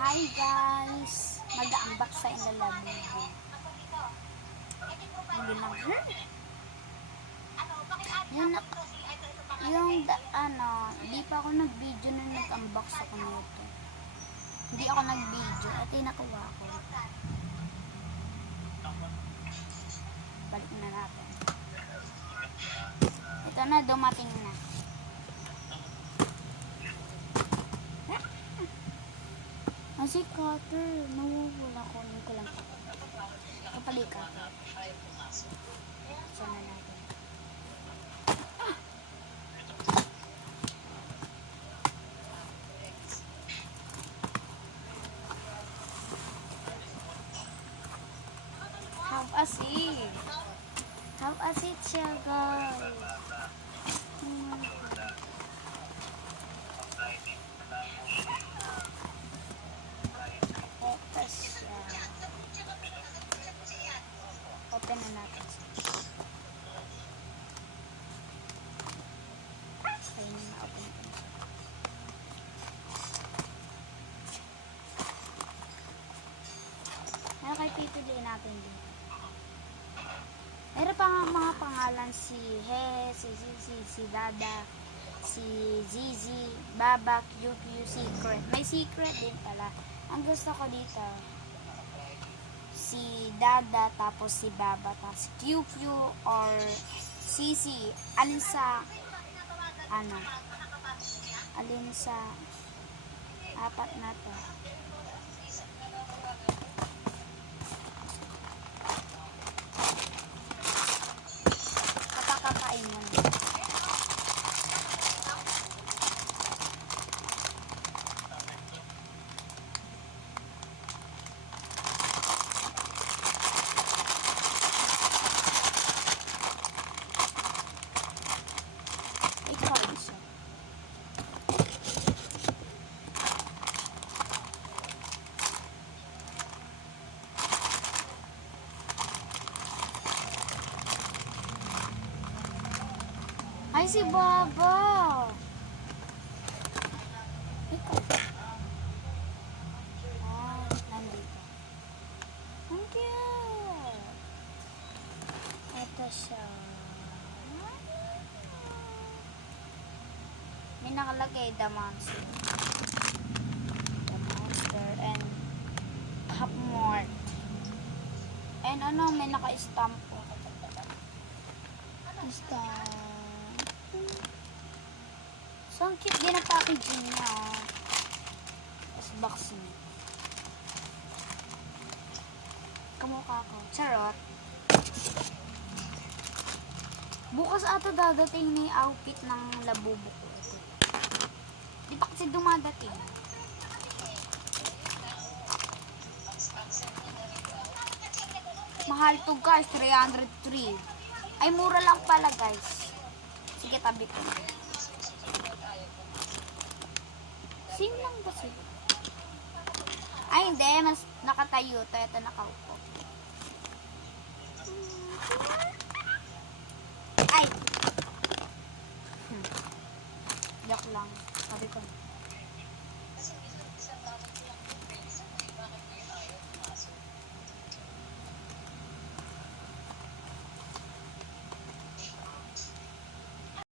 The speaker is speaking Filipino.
Hi guys! Mag-unbox sa Inlalabubo. Hindi lang. Di pa ako nag-video na nag-unbox ako nito. Hindi ako nag-video. Ito yung nakuha ko. Balik na natin. Ito na, dumating na. Si cutter, nawawala ko. Hindi ko lang kapali cutter. Sana natin. Have a seat. Have a seat siya, guys. Open na natin. Ayun na, open na. Ano kayo pipiliin natin din? Meron pa nga mga pangalan si He, si Dada, si Zizi, Baba, QQ, Secret. May Secret din pala. Ang gusto ko dito, si Dada, tapos si Baba, tapos QQ or Sisi. Alin sa apat na to? Kapakakain mo na. Ay, si Baba! Ikaw. Nandito. Ang cute! Ito siya. May nakalagay, The Monster. The Monster and Hapmort. And may naka-stamp po. Stamp. So, ang cute din ang packaging niya. Tapos box niya. Kamukha ko. Charot. Bukas ata dadating na yung outfit ng labubo ko. Di pa kasi dumadating. Mahal to guys. 303. Ay, mura lang pala guys. Sige, tabi ko. Same lang ba sila? Ay, hindi. Mas nakatayo to. Ito nakaupo. Ay! Joke lang. Sabi ko.